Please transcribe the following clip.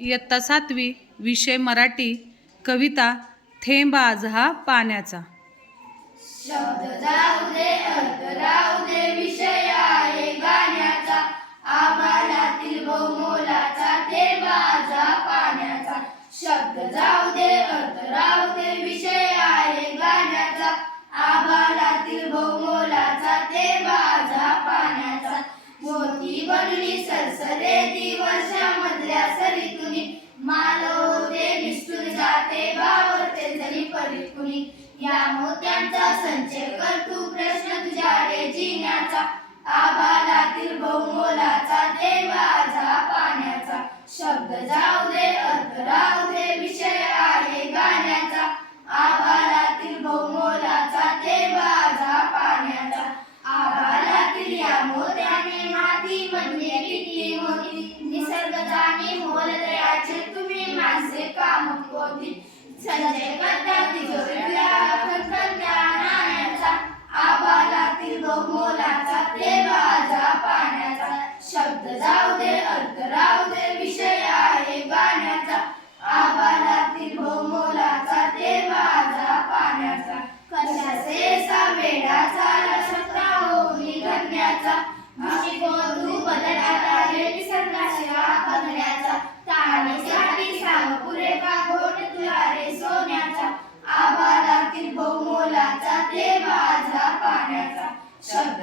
इयत्ता 7वी, विषय मराठी, कविता थेंब आज हा पाण्याचा। शब्द जाऊ दे, अर्थ राहू दे, विषय आहे गाण्याचा, आभाळातील बहुमोलाचा थेंब आज हा पाण्याचा। शब्द जाऊ दे, अर्थ राहू दे, विषय आहे गाण्याचा, आभाळातील बहुमोलाचा थेंब आज हा पाण्याचा। मोती बनली सरसरेती वर्षामधल्या सरीतुनी, मालवते निष्ठून जाते भावते जरी परीतुनी। या मोत्यांचा संचय कर तू प्रश्न तुझ्या रे जिण्याचा, आभाळातील बहुमोलाचा थेंब आज हा पाण्याचा। शब्द जाऊ दे, अर्थ राहू दे, विषय आहे गाण्याचा, आभाळातील बहुमोलाचा थेंब आज हा पाण्याचा। आभाळातील या मोत्याने माती मधली किती मोती, निसर्ग जाणी मोल दयाचे तुम्ही माणसे कामत कोती। संचय करता तिजोरीतल्या खणखणत्या नाण्याचा, आभाळातील बहुमोलाचा थेंब आज हा पाण्याचा। शब्द जाऊ दे, अर्थ राहू दे, विषय आहे गाण्याचा, आभाळातील बहुमोलाचा थेंब आज हा पाण्याचा। कशाचे वेडाचा रसता होऊन घडण्याचा, दृष्टिकोन तू बदलत आहे निसर्गाच्या बघण्याचा। ताणीसाठी सांग पुरे का घोट तुला रे सोन्याचा, आभाळातील बहुमोलाचा थेंब आज हा पाण्याचा। शब्द